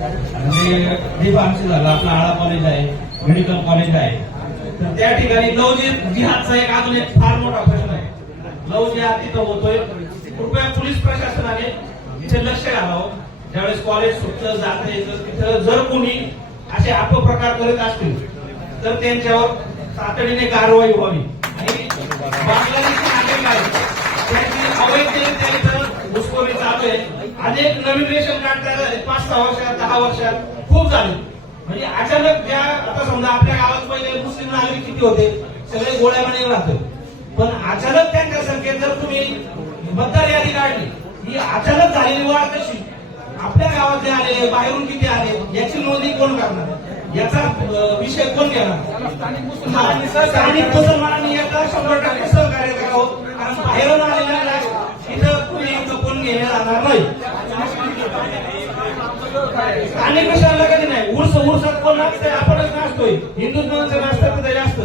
म्हणजे जे झालं. आपलं आळा कॉलेज आहे मेडिकल कॉलेज आहे. तर त्या ठिकाणी लव जिहादचा एक अजून एक फार मोठा प्रश्न आहे. लव जिहाद तिथं होतोय. कृपया पोलीस प्रशासनाने तिथे लक्ष घालावं. ज्यावेळेस कॉलेज सुटतं जात येतं तिथं जर कोणी असे अपप्रकार करत असतील तर त्यांच्यावर तातडीने कारवाई व्हावी. आणि बांगलादेशी नागरिक आहेत त्यांची अवैध घुसखोरी चालू आहे. अनेक नवीन रेशन कार्ड तयार झाले. पाच सहा वर्षात दहा वर्षात. खूप झाले. म्हणजे अचानक ज्या आता समजा आपल्या गावात पहिले मुस्लिम नागरिक किती होते? सगळे गोळ्यामध्ये राहते. पण अचानक त्यांच्या संख्येत जर तुम्ही मतदार यादी काढली ही अचानक झालेली वाढ कशी? आपल्या गावात जे आले बाहेरून किती आले याची नोंदी कोण करणार? याचा विषय कोण घेणार? स्थानिक मुसलमानांनी याचा शंभर टक्के सहकार्य करावं. कारण बाहेरून आलेल्या जाणार नाही स्थानिक विषयाला कधी नाही उर्स उर्सात कोण नाचतंय आपणच नाचतोय हिंदू लोकांचं नाचतात तिथं जास्त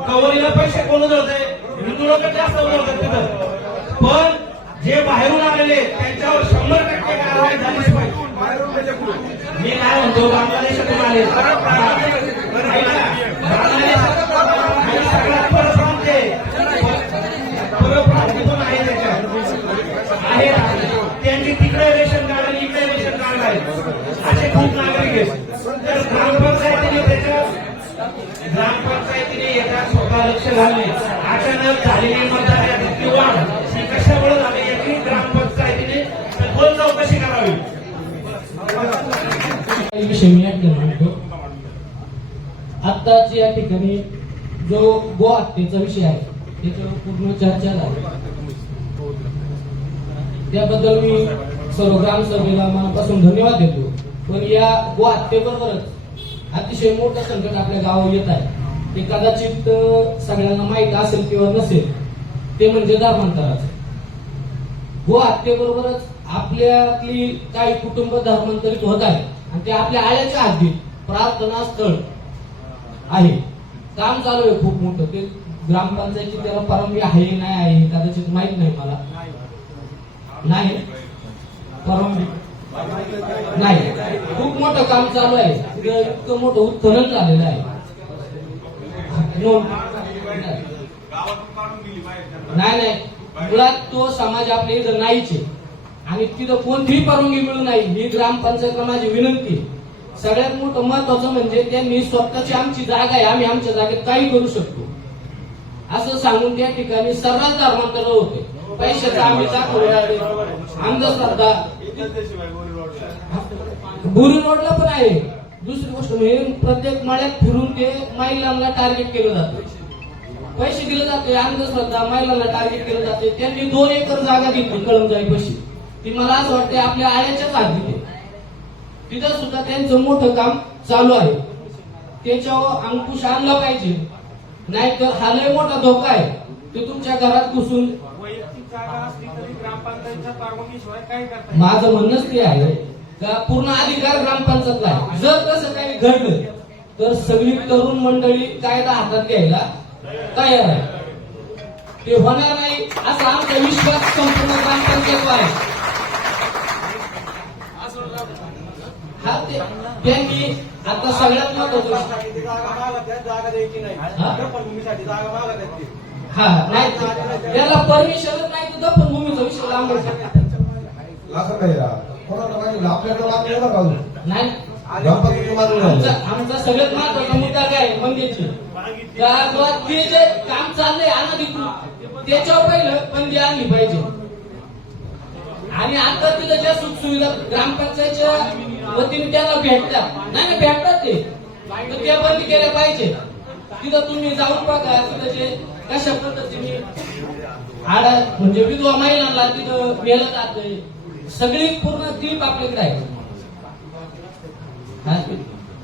कवरीला पैसे कोण उधळतंय हिंदू लोक जास्त उधळतात तिथं पण जे बाहेरून आलेले त्यांच्यावर शंभर टक्के कारवाई झालीच पाहिजे मी काय म्हणतो बांगलादेशातून आले ऐका, एकूण नागरिक तर ग्रामपंचायतीने त्याच्या ग्रामपंचायतीने याच्या स्वतः लक्ष घालणे अचानक झालेली मतदारांची वाढ ही कशामुळे झाली याची ग्रामपंचायतीने सखोल चौकशी करावी. काही विषय मी ऐकले आत्ताच या ठिकाणी जो गो हत्येचा विषय आहे त्याच्यावर पूर्ण चर्चा झाली. त्याबद्दल मी सर्व ग्रामसभेला मनापासून धन्यवाद देतो. पण या गो हत्येबरोबरच अतिशय मोठं संकट आपल्या गावावर येत आहे. ते कदाचित सगळ्यांना माहीत असेल किंवा नसेल ते म्हणजे धर्मांतराचं. गो हत्येबरोबरच आपल्यातली काही कुटुंब धर्मांतरित होत आहे आणि ते आपल्या आळ्याच्या हद्दीत प्रार्थना स्थळ आहे. काम चालू आहे खूप मोठं. ते ग्रामपंचायतची त्याला परवानगी आहे नाही आहे कदाचित माहीत नाही मला. नाही? परवानगी? नाही. खूप मोठं काम चालू आहे. इतकं मोठं उत्खनन झालेलं आहे. नाही नाही. मुळात तो समाज आपल्या इथं नाहीच आहे. आणि तिथं कोणतीही परवानगी मिळू नाही. ही ग्रामपंचायतला माझी विनंती सगळ्यात मोठं महत्वाचं म्हणजे त्यांनी स्वतःची आमची जागा आहे. आम्ही आमच्या जागेत काही करू शकतो. असं सांगून त्या ठिकाणी सर्रास धर्मांतर होते. पैशाचा आम्ही दाखवले अंधश्रद्धा बोरी रोडला. पण आहे. दुसरी गोष्ट म्हणजे प्रत्येक मळ्यात फिरून ते महिलांना टार्गेट केलं जातं पैसे दिले जाते अंधश्रद्धा महिलांना टार्गेट केलं जाते त्यांनी दोन एकर जागा घेतली कळमजाई पैसे ती मला असं वाटते आपल्या आळ्याच्याच हद्दीत आहे. तिथं सुद्धा त्यांचं मोठं काम चालू आहे. त्याच्यावर अंकुश आणला पाहिजे. नाहीतर हा लय मोठा धोका आहे. ते तुमच्या घरात घुसून ग्रामपंचायतच्या परवानगीशिवाय काय करता माझं म्हणणंच ते आहे का पूर्ण अधिकार ग्रामपंचायतला आहे जर तसं काही घडलं तर सगळी तरुण मंडळी कायदा हातात घ्यायला तयार आहे ते होणार नाही असा आमचा विश्वास संपूर्ण ग्रामपंचायत आहे हा ते त्यांनी आता सगळ्यात महत्वाचं. जागा मागत आहेत, जागा द्यायची नाही हा? जागा मागत आहेत ते. हा नाही त्याला परमिशनच नाही विषय लांब असं काही कोणाला माहिती आपल्याकडे मागणी एवढा घालू नाही. गणपतीची मागणी आमचा सगळ्यात महत्त्वाचा मुद्दा काय आहे? मंदिरची ते जे काम चाललंय अनधिकृत त्याच्यावर पहिलं बंदी आणली पाहिजे. आणि आता तिथं ज्या सुख सुविधा ग्रामपंचायतच्या वतीने त्यांना भेटतात. नाही नाही, भेटतात ते. त्या बंद केल्या पाहिजे. तिथं तुम्ही जाऊन बघा तिथं जे कशा पद्धतीने हाड म्हणजे विधवा महिलांना तिथं नेलं जात सगळी पूर्ण क्लिप आपल्याकडे आहे.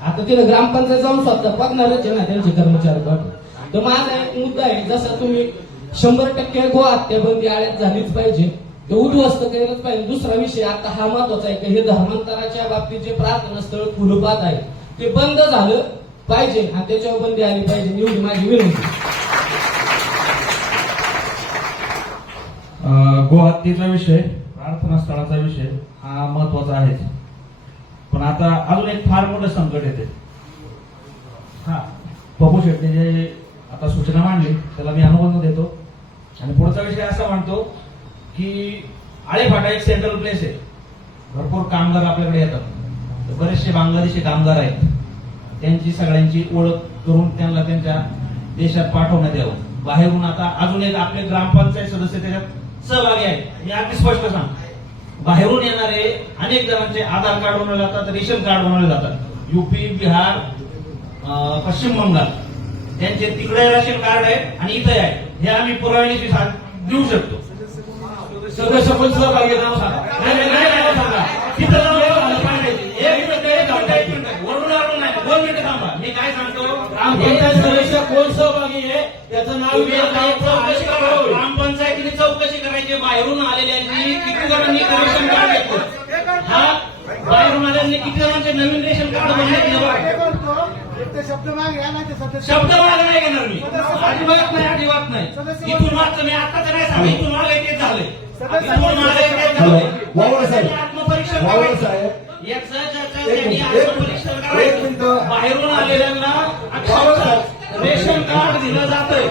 आता तिथं ग्रामपंचायत जाऊन स्वतः बघणारच आहे ना त्यांचे कर्मचारी गट तर माझा एक मुद्दा आहे जसा तुम्ही शंभर टक्के गो हत्याबंदी आळ्यात झालीच पाहिजे ते उद्ध्वस्त केलंच पाहिजे. दुसरा विषय आता हा महत्त्वाचा आहे की हे धर्मांतराच्या बाबतीत जे प्रार्थना स्थळ फुलपात आहे ते बंद झालं पाहिजे आणि त्याच्यावर बंदी आली पाहिजे एवढी माझी विनंती. गोहत्येचा विषय प्रार्थना स्थळाचा विषय हा महत्त्वाचा आहे पण आता अजून एक फार मोठं संकट येते. हा पप्पू शेट्टी जे आता सूचना मांडली त्याला मी अनुबंध देतो. आणि पुढचा विषय असा मांडतो की आळेफाटा एक सेंट्रल प्लेस आहे. भरपूर कामगार आपल्याकडे येतात. बरेचसे बांगलादेशी कामगार आहेत. त्यांची सगळ्यांची ओळख करून त्यांना त्यांच्या देशात पाठवण्यात यावं. बाहेरून आता अजून एक आपले ग्रामपंचायत सदस्य त्याच्यात सहभागी आहेत मी अगदी स्पष्ट सांग बाहेरून येणारे अनेक जणांचे आधार कार्ड बनवले जातात रेशन कार्ड बनवले जातात. युपी बिहार पश्चिम बंगाल. त्यांचे तिकडे रेशन कार्ड आहे आणि इथे आहे. हे आम्ही पुराव्याची साथ देऊ शकतो. सदस्य पण सहभागी नाव सांगा. तिथं मी काय सांगतो? कोण सहभागी आहे? त्याचं नाव तुम्ही विचार आता चौकशी चौकशी करा. ग्रामपंचायतीने चौकशी करायची बाहेरून आलेल्यांनी किती जणांनी रेशन कार्ड घेतलं हा बाहेरून आलेल्यांनी किती जणांचे नवीन रेशन कार्ड बनले शब्द माग घ्या नाही ते सदस्य शब्द मागे नाही घेणार मी. अजिबात नाही अजिबात नाही. इथून मागचं मी आता नाही सांगितलं इथून मागे तेच झालंय. इथून मागे तेच झालंय. वावळ साहेब. त्यांनी आत्मपरीक्षण करायचं. याचं त्यांनी करायचं. बाहेरून आलेल्यांना. रेशन कार्ड दिलं जातंय.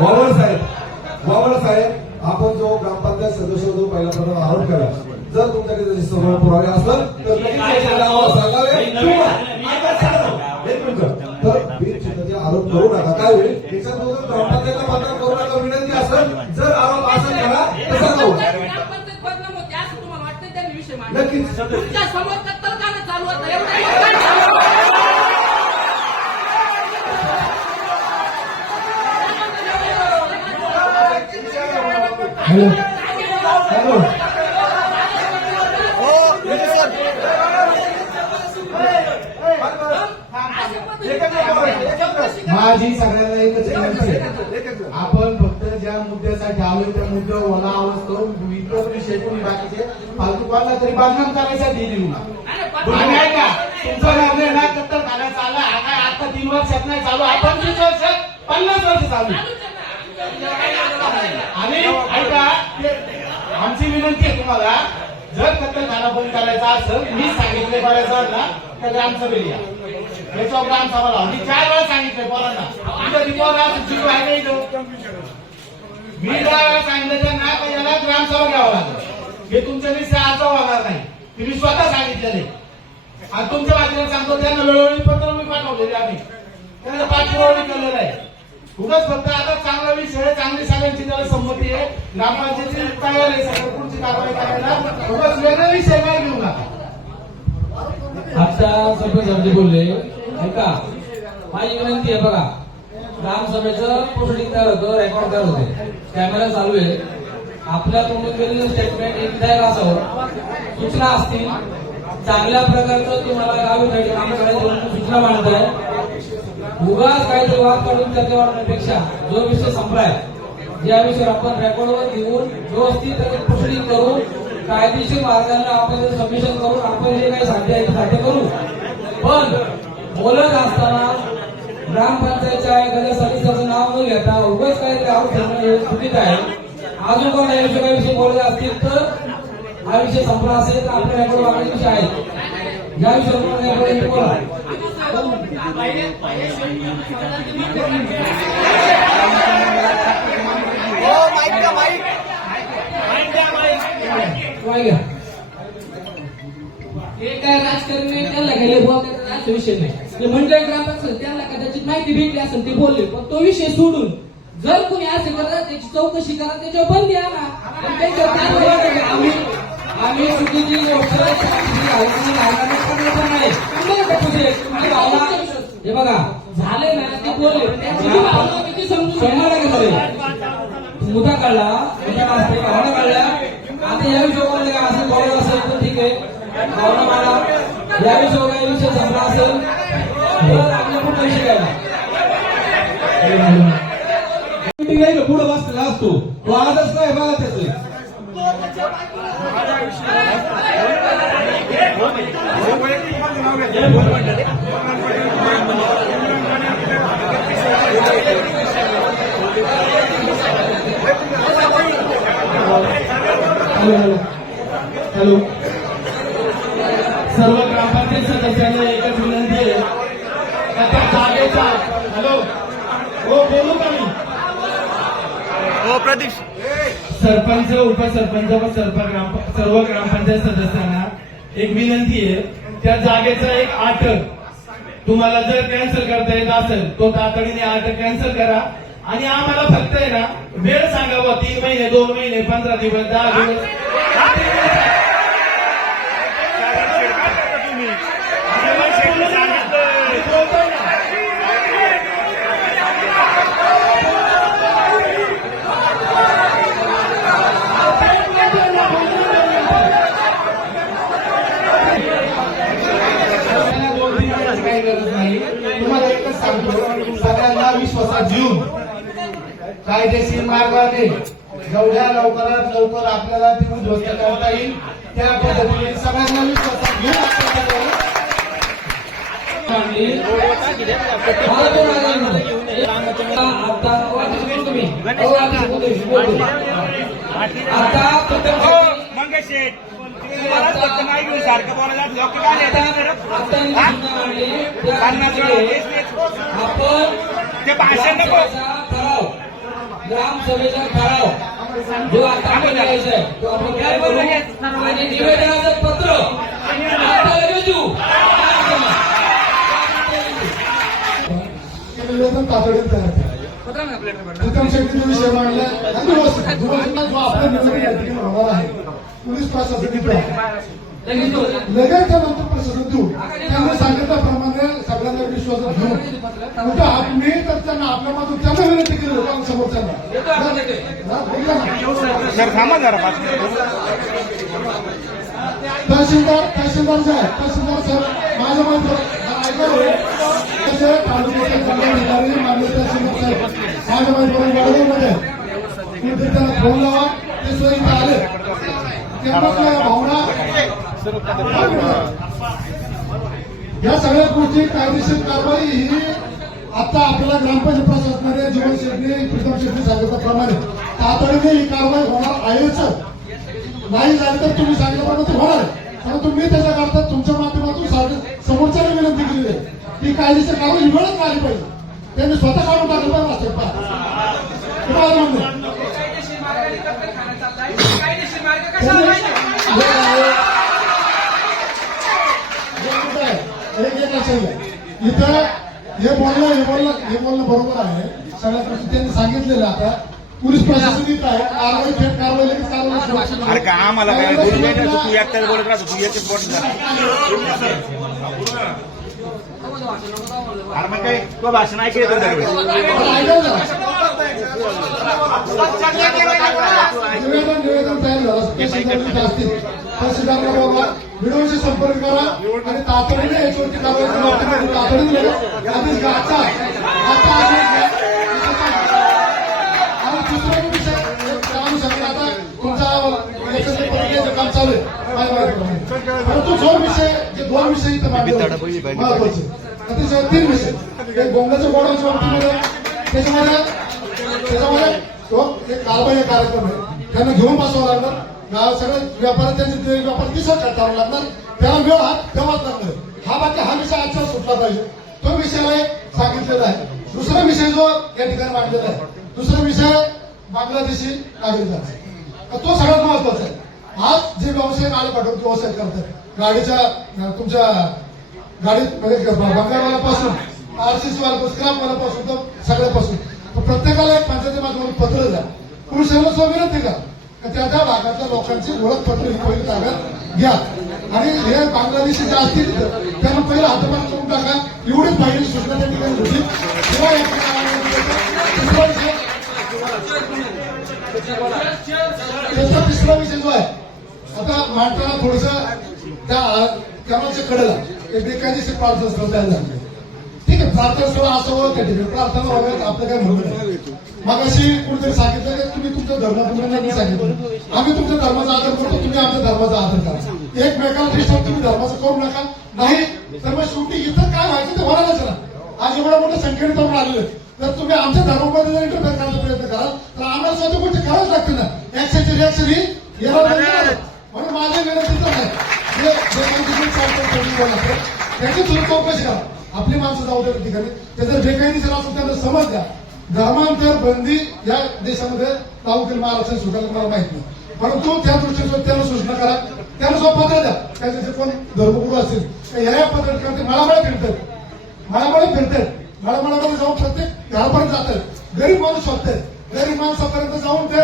वावळ साहेब वावळ साहेब आपण जो ग्रामपंचायत सदस्य जो पहिला प्रथम आरोप केला जर तुमच्याकडे त्याचे सर्व पुरावे असलं तर आरोप करू नका. काय होईल? त्याच्यात दोघं ग्रामपंचायतला मतदान करू नका. विनंती असेल जर आरोप असेल करा तर सांगा ग्रामपंचायत हॅलो. हॅलो. माझी सगळ्यांना एकच विनंती आहे. आपण फक्त ज्या मुद्द्यासाठी आलो त्या मुद्द्यावर ओला असतो. इतर विषय कोणी बाकीचे? फालतू कोणाला तरी बदनाम आणि ऐका तुमचा निर्णय ना कत्तल खाण्याचा आला हा काय आता तीन वर्षात नाही चालू? हा वर्ष पन्नास वर्ष चालू. आणि ऐका आमची विनंती आहे तुम्हाला जर कत्तलखाना बंद करायचा असेल मी सांगितले बऱ्याच वेळा तर ग्रामसभेला या. याच्यावर ग्रामसभा लावा मी चार वेळा सांगितले पोरांना. इथं ती जीव आहे नाही मी ज्या वेळा सांगितलं त्यांना याला ग्रामसभा घ्यावं लागेल. हे तुमच्या निश्चय आज होणार नाही. तुम्ही मी स्वतः सांगितलेले. आणि तुमच्या बाजूला सांगतो त्यांना वेळोवेळी पत्र मी पाठवलेले आम्ही. त्यांना पाठवणी केलेलं आहे. उगाच फक्त आता चांगला विषय चांगली सगळ्यांची त्याला संमती आहे. ग्रामपंचायतीची तयार आहे सगळं पुढची कारवाई करायला उगाच वेगळा विषय काय घेऊ नका आता सरपंच बोलले ऐका माझी विनंती आहे बघा ग्रामसभेचं प्रोसिडिंग तयार होतं रेकॉर्ड तयार होते. कॅमेरा चालू आहे. आपल्या तोंडून गेलेलं स्टेटमेंट एक विधायक असावं. सूचना असतील? चांगल्या प्रकारचं तुम्हाला गावी काम करायचं म्हणून सूचना मांडताय उगाच काहीतरी वाद काढून चर्चा वाढवण्यापेक्षा जो विषय संपलाय ज्या विषयावर आपण रेकॉर्डवर घेऊन व्यवस्थित त्याचे प्रोसिडिंग करून कायदेशीर मार्गाने आपण सबमिशन करून आपण जे काही साध्य आहे साध्य करू. पण बोलत असताना ग्रामपंचायतच्या एखाद्या सदस्याचं नाव न घेता उगाच काहीतरी आरोप ठेवणं चुकीत आहे. अजून कोण या विषय काही विषय बोलत असतील तर हा विषय संपला असेल तर आपल्या रेकॉर्ड मागणी विषय आहे या विषयावर बोला. काय घ्या काय त्यांना गेले असा विषय नाही ग्रामपंचायत त्यांना कदाचित माहिती भेटली असेल ते बोलले पण तो विषय सोडून जर कोणी असे करत त्याची चौकशी करा त्याच्यावर बंदी आणा त्याच्यावर आम्ही आम्ही चुकीची हे बघा. झाले ना ते झाले. मुद्दा काढला मुद्दा भावना काढल्या आता या विषयावर काय असं बोलत असेल तर ठीक आहे. भावना मांडा या विषयावर काही विषय संपला असेल. तर आपल्या पुढचा विषय नाही पुढे बसलेला असतो तो. आजच नाही बघा त्याचं वैयक्तिक माझं नाव घ्या. Hello hello. सर्व ग्रामपंचायत सदस्यांना एकच विनंती आहे. जागेचा हॅलो. हो बोलू का मी? सरपंच उपसरपंच व सरपंच ग्राम सर्व ग्रामपंचायत सदस्यांना एक विनंती आहे. त्या जागेचा एक अटक तुम्हाला जर कॅन्सल करता येत असेल तो तातडीने अटक कॅन्सल करा. आणि आम्हाला फक्त आहे ना वेळ सांगावा तीन महिने दोन महिने पंधरा दिवस दहा दिवस मी बोलतोय ना. आपल्याला दोन तीन दिवसाची काही गरज नाही तुम्हाला एकच सांगतो सगळ्यांना विश्वासात घेऊन कायदेशीर मार्गाने जेवढ्या लवकरात लवकर आपल्याला ते उद्ध्वस्त करता येईल त्या पद्धतीने सगळ्यांना विश्वासात घेऊन. आता मंगेश सारखं बोलायला आपण ते भाषण नको. ठराव ग्रामसभेचा ठराव जो आता आपण द्यायचा आहे तो आपण काय करू आणि निवेदनाचं पत्र आता लगेच देऊ निवेदन तातडीने तयार करा. प्रथम शेतीचा विषय मांडला आणि व्यवस्थित दुसरा जो आपला निर्णय या ठिकाणी होणार आहे पोलीस प्रशासनाने लगेच देऊ लगेच त्यानंतर प्रशासन देऊ त्यांनी सांगितल्याप्रमाणे सगळ्यांना विश्वासात घेऊन कुठं आपण तर त्यांना आपल्या माधून त्यांना विनंती केली होती समोरच्यांना. हा. तहसीलदार तहसीलदार आहे तहसीलदार साहेब तालुक्याचे जिल्हाधिकारी मान्य तहसीलदार साहेब. माझ्या माहिती वडगावमध्ये कुठे त्यांना फोन लावा ते स्वतः इथं आले. त्यांना या भावना? या सगळ्या गोष्टी कायदेशीर कारवाई ही आता आपल्याला ग्रामपंचायत प्रशासनाने जीवन शेट्टी प्रीतम शेट्टी सांगितल्याप्रमाणे तातडीने ही कारवाई होणार आहेच. नाही झाली तर तुम्ही सांगितल्याप्रमाणे ते होणार परंतु मी त्याच्याकरता तुमच्या माध्यमातून समोरच्याला विनंती केली आहे. की कायदेशीर कारवाई ही वेळच आली पाहिजे. त्यांनी स्वतः काढून टाकलं पाहिजे वास्तव तुम्हाला म्हणणं घ्या इथं हे बोलणं हे बोलणं हे बोलणं बरोबर आहे. सगळ्या त्यांनी सांगितलेलं आता. पोलीस प्रशासन इथं आहे. कारवाई थेट कारवाई लगेच कारवाई सुरक्षित अरे का आम्हाला काय बोलू दे ना, तू एकट्याच बोलत राहतो तू एकच बोलत राहतो. अरे मग काय तो भाषण ऐकलं तर. ऐकायला जा. निवेदन निवेदन तयार झालं. तहसीलदार असतील तहसीलदारला बोलवा व्हिडिओशी संपर्क करा आणि तातडीने याच्यावरती कारवाई करा. तातडीने लगेच आधीच गाचा. गाचा आणि दुसरा विषय. एक काम आता. तुमचा प्रक्रियेचं काम चालू आहे. परंतु जो विषय जे दोन विषय इथं महत्त्वाचे अतिशय तीन विषय. एक बोंगाच्या गोडाच्या बाबतीमध्ये त्याच्यामध्ये त्याच्यामध्ये तो एक कारवाई कार्यक्रम आहे. त्यांना घेऊन बसावं लागणार. गाव सगळे व्यापारी त्यांचे व्यापार दिसत काढावं लागणार. त्याला वेळ हा तेव्हाच लागणार. हा बाकी हा विषय आजचा सुटला पाहिजे. तो विषयाला एक सांगितलेला आहे. दुसरा विषय जो या ठिकाणी मांडलेला आहे दुसरा विषय बांगलादेशी नागरिकांचा तो सगळ्यात महत्त्वाचा आहे. आज जे व्यवसाय गाडी पाठवतो व्यवसाय करतात. गाडीच्या तुमच्या गाडीत म्हणजे बंगारवाल्यापासून आरसीसी वाल्यापासून स्क्रॅप तर सगळ्यापासून. प्रत्येकाला एक पंचायती माध्यमातून पत्र द्या. पुरुषांना सो विनंती का का त्या त्या भागातल्या लोकांची ओळखपत्र ही पहिली ताब्यात घ्या. आणि हे बांगलादेशी ज्या असतील त्यांना पहिलं हातभार करून टाका. एवढीच पहिली सूचना त्या ठिकाणी होती. तेव्हा त्याचा तिसरा विषय जो आहे आता मांडताना थोडस त्या कॅनलच्या कडेला एक बेकायदेशीर पार्सल स्थळ तयार ठीक आहे प्रार्थना स्थळ असावं ठीक आहे प्रार्थना वगैरे आपलं काय म्हणणं मग अशी कुठेतरी सांगितलं की तुम्ही तुमच्या धर्माप्रमाणे सांगितलं आम्ही तुमच्या धर्माचा आदर करतो तुम्ही आमच्या धर्माचा आदर करा एकमेकाला डिस्टर्ब तुम्ही धर्माचं करू नका नाही तर मग शेवटी इथं काय व्हायचं ते होणारच ना आज एवढ्या मोठ्या संख्येने तरुण आलेलं आहेत. तर तुम्ही आमच्या धर्मामध्ये जर इंटरफेअर करायचा प्रयत्न कराल तर आम्हाला स्वतः गोष्टी करावंच लागते ना ऍक्शनची रिॲक्शन ही म्हणून माझ्या विनंतीचं आहे जे आहे, त्याची तुम्ही चौकशी करा आपली माणसं जाऊ द्या त्या ठिकाणी. त्याचं जे काही दिसेल असेल त्यांना समज द्या. धर्मांतर बंदी या देशामध्ये लागू केली महाराष्ट्राने स्वीकारलं मला माहीत नाही. परंतु त्या दृष्टीने त्यांना सूचना करा. त्यांना सुद्धा पत्र द्या. त्याचे कोण धर्मगुरू असतील. तर या या पद्धतीने ते मळामळे फिरतात. मळामळे फिरतात. मळामळामध्ये जाऊन प्रत्येक घरापर्यंत जातात. गरीब माणूस शोधतात. गरीब माणसापर्यंत जाऊन ते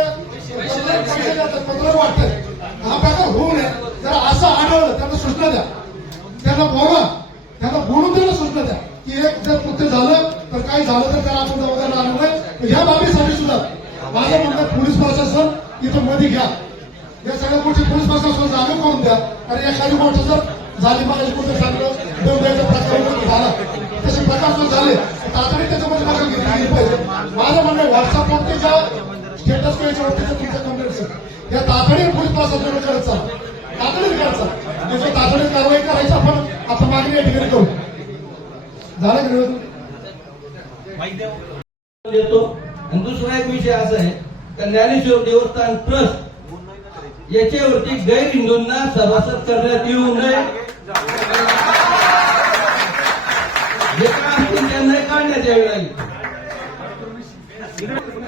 पत्र वाटतात. हा प्रकार होऊ नये. जर असं आढळलं त्यांना सूचना द्या. त्यांना बोलवा. त्यांना बोलून त्यांना सूचना द्या की एक जर कृत्य झालं तर काय झालं तर त्याला आपण जबाबदार राहणार नाही. ह्या बाबीसाठी सुद्धा माझं म्हणणं पोलीस प्रशासन इथं मध्ये घ्या. या सगळ्या गोष्टी पोलीस प्रशासन जाणीव करून द्या. आणि एखादी गोष्ट जर झाली मला कुठे सांगलं देव द्यायचा प्रकार झाला. तसे प्रकार जर झाले तर तातडीने त्याच्यामध्ये म्हणजे दखल घेतली गेली पाहिजे. माझं म्हणणं आहे, व्हॉट्सअपवरती ज्या स्टेटस याच्यावरती जर तुमच्या कंप्लेंट या तातडीने पोलीस प्रशासनाने करत चाला. तातडीने करत चाला. तातडीने कारवाई करायची ठिकाणी करू झालं देतो. आणि दुसरा एक विषय असा आहे का ज्ञानेश्वर देवस्थान ट्रस्ट याच्यावरती गैर हिंदूंना सभासद करण्यात येऊ नये. जे काय असतील त्यांना काढण्यात यावे लागेल.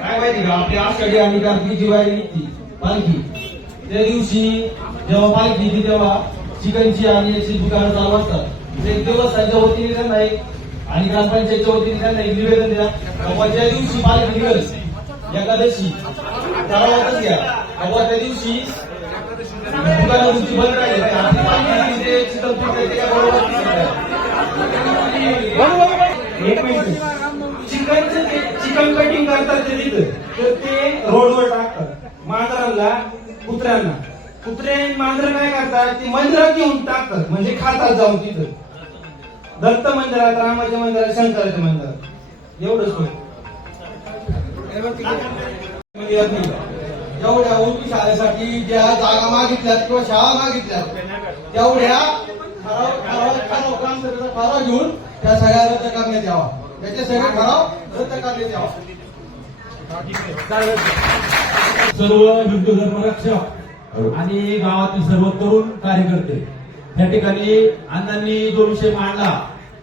काय माहिती का? आपली आषाढी आणि कार्तिकीची वारी निघती पालखी त्या दिवशी जेव्हा पालखी येते तेव्हा चिकनची आणि याची दुकानं चालू असतात. जनतेला देवस्थानच्या वतीने त्यांना एक आणि ग्रामपंचायतच्या वतीने त्यांना एक निवेदन द्या. बाबा ज्या दिवशी पालखी निघेल एकादशी ठरावातच घ्या. बाबा त्या दिवशी दुकानं तुमची बंद राहील. आपली पालखी येते, चिकन पिकते, ते बरोबर एक मिनिट. चिकनचं ते चिकन कटिंग करतात ते तिथं. तर ते रोडवर टाकतात. मांजरांना कुत्र्यांना. कुत्रे मांजर काय करतात? ते मंदिरात येऊन टाकतात. म्हणजे खातात जाऊन तिथं. दत्त मंदिरात रामाच्या मंदिरात शंकराच्या मंदिरात. एवढंच होय एवढ्या नाही. जेवढ्या शाळेसाठी ज्या जागा मागितल्यात किंवा शाळा मागितल्यात तेवढ्या ठराव ठराव घेऊन त्या सगळ्या रद्द करण्यात यावा. त्याचे सगळे ठराव रद्द करण्यात यावा. सर्व हिंदू धर्मरक्षक आणि गावातील सर्व तरुण कार्यकर्ते या ठिकाणी अण्णांनी जो विषय मांडला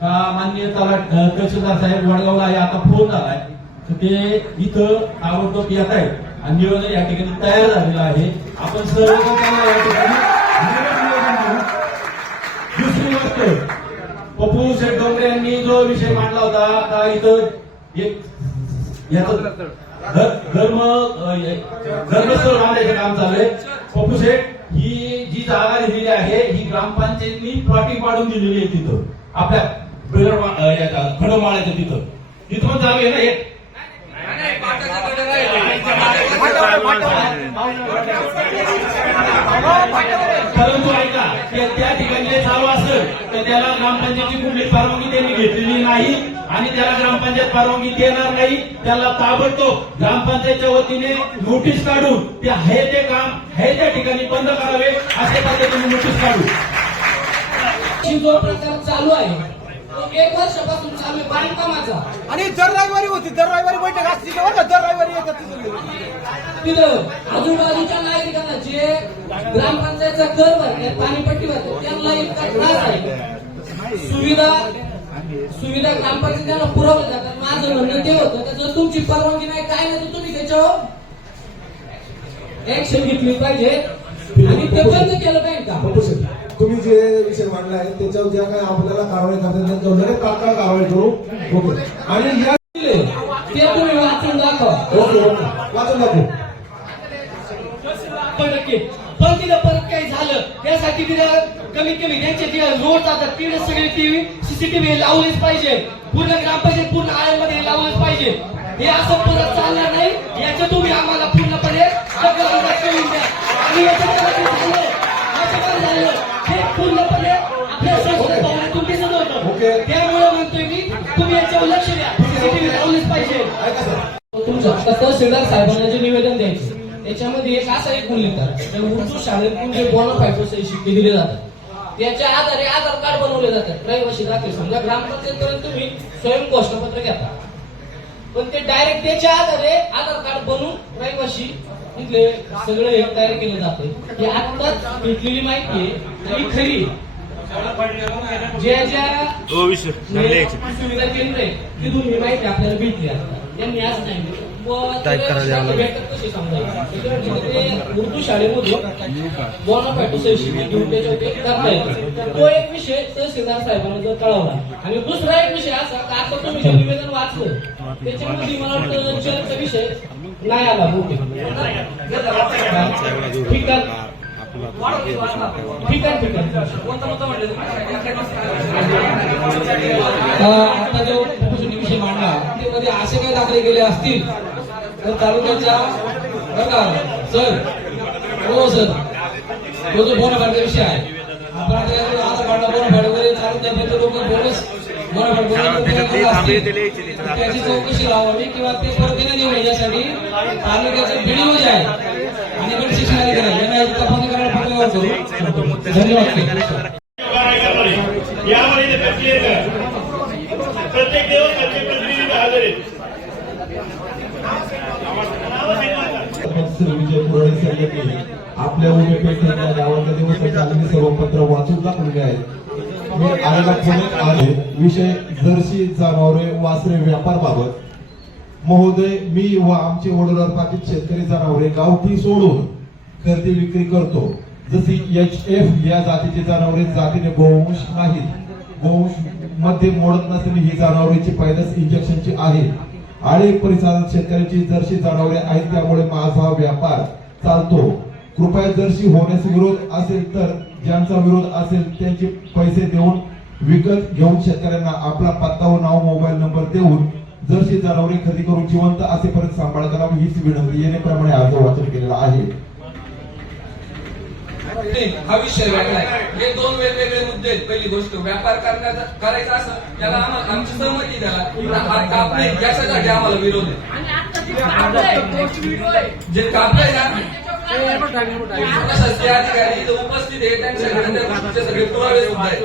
का माननीय तहसीलदार साहेब वडगावला आहे आता फोन झालाय. तर ते इथं ताबडतोब येत आहेत. आणि नियोजन या ठिकाणी तयार झालेलं आहे. आपण सर्व त्यांना या ठिकाणी दुसरी गोष्ट पप्पू शेठ डोंगरे यांनी जो विषय मांडला होता आता इथं एक धर्म धर्मस्थळ मांडायचं काम चालू आहे. पप्पू शेठ ही जी जागा दिलेली आहे ही ग्रामपंचायतनी प्लॉटिंग पाडून दिलेली आहे तिथं. आपल्या खडमाळ्याच्या तिथं. तिथं पण चालू आहे ना हे? परंतु ऐका त्या त्या ठिकाणी जे चालू असेल तर त्याला ग्रामपंचायतची कुठली परवानगी त्यांनी घेतलेली नाही आणि त्याला ग्रामपंचायत परवानगी देणार नाही. त्याला ताबडतोब ग्रामपंचायतच्या वतीने नोटीस काढून ते हे ते काम हे त्या ठिकाणी बंद करावे अशा पद्धतीने नोटीस काढू. जो प्रकार चालू आहे एक वर्षापासून चालू आहे. बांधकामाचा आणि दर रविवारी होती. दर रविवारी बैठक असते तेव्हा का दर रविवारी येतात तिथे तिथं आजूबाजूच्या नागरिकांना जे ग्रामपंचायतचा कर भरतात पाणीपट्टी भरतात त्यांना इतका त्रास आहे. सुविधा सुविधा ग्रामपंचायत त्यांना पुरवल्या जातात. माझं म्हणणं ते होतं जर तुमची परवानगी नाही काय नाही तर तुम्ही त्याच्यावर ऍक्शन घेतली पाहिजे. आणि ते बंद केलं पाहिजे का? तुम्ही जे विषय मांडला आहे त्याच्यावर ज्या काही आपल्याला कारवाई करतात त्यांच्यावर लगेच तात्काळ कारवाई करू. ओके. आणि या ते तुम्ही वाचून दाखवा. Okay okay. वाचून दाखव. पण तिथं परत काही झालं त्यासाठी तिथं कमीत कमी त्यांचे जे रोड जातात. तिथे सगळे टीव्ही सीसीटीव्ही लावलेच पाहिजे. पूर्ण ग्रामपंचायत पूर्ण आळ्यांमध्ये लावलेच पाहिजे. हे असं परत चालणार नाही. याचं तुम्ही आम्हाला पूर्णपणे द्या आणि याच्यामध्ये झालं? झालं? पूर्णपणे आपल्या संस्कृत भवनातून दिसत होतं. त्यामुळे म्हणतोय मी तुम्ही याच्यावर लक्ष द्या. सीसीटीव्ही लावलेच पाहिजे. तुमचं आता तहसीलदार साहेबांना जे निवेदन द्यायचे त्याच्यामध्ये एक असा एक करा त्या उर्दू शाळेतून जे बोनोफायटो सही शिक्के दिले जातात त्याच्या आधारे आधार कार्ड बनवले जातात रहिवाशी दाखले. समजा ग्रामपंचायत पर्यंत तुम्ही स्वयं घोषणापत्र घेता. पण ते डायरेक्ट त्याच्या आधारे आधार कार्ड बनवून रहिवाशी तिथले सगळं हे तयार केलं जातं. ही आत्ताच भेटलेली माहिती आहे. ही खरी ज्या ज्या सुविधा केंद्र आहे तिथून ही माहिती आपल्याला भेटली आता. त्यांनी आज ते उर्दू शाळेमधून बोनाफाईट शिक्षण घेऊन ते करता येतं. तो एक विषय तहसीलदार साहेबांना जर कळवला. आणि दुसरा एक विषय असा का आता तुम्ही निवेदन वाचलं त्याच्यामध्ये मला वाटतं विषय नाही आला बहुतेक ठीक आहे. ठीक आहे ठीक आहे. आता जो प्रपोजन विषय मांडला ते मध्ये असे काही दाखले गेले असतील तर तालुक्याच्या बघा सर हो सर. तो जो बोनाफाईडचा विषय आहे आपण आता याच्यावर आधार कार्डला बोनाफाईड वगैरे चालत नाही पण ते लोक बोनस बोनाफाईड बोनस त्याची चौकशी लावावी किंवा ते परत देण्यात येऊ नये यासाठी तालुक्याचे व्हिडिओ जे आहे आणि गट शिक्षण अधिकारी यांना तपासणी करायला करू धन्यवाद. कर. प्रत्येक प्रतिनिधी हजर विजय यांनी आपल्या उभे पेठेच्या गावातल्या दिवस सर्व पत्र वाचून दाखवले आहेत. विषय जर्सी जनावरे वासरे व्यापार बाबत. महोदय मी व आमचे वडोदर शेतकरी जनावरे गावठी सोडून खरेदी विक्री करतो. जशी एच एफ या जातीची जनावरे जातीने गोवंश नाहीत. गोवंशमध्ये मोडत नसलेली ही जनावरेची पैदास इंजेक्शनची आहे. आळे परिसरात शेतकऱ्यांची जर्सी जनावरे आहेत त्यामुळे माझा व्यापार चालतो. कृपया जर्सी होण्यास विरोध असेल तर ज्यांचा विरोध असेल त्यांचे पैसे देऊन विकत घेऊन शेतकऱ्यांना आपला पत्ता व नाव मोबाईल नंबर देऊन जर्सी जनावरे खरेदी करून जिवंत असेपर्यंत सांभाळ करावी हीच विनंती येण्याप्रमाणे अर्ज वाचन केलेला आहे. हा विषय वेगळा आहे. हे दोन वेगवेगळे मुद्दे आहेत. पहिली गोष्ट व्यापार करण्याचा करायचा असं त्याला आम्हाला आमची सहमती द्याला पण हा कापणे याच्यासाठी आम्हाला विरोध आहे. जे कापलंय ना अधिकारी उपस्थित आहे त्यांच्याकडे सगळे पुरावे सुद्धा आहेत.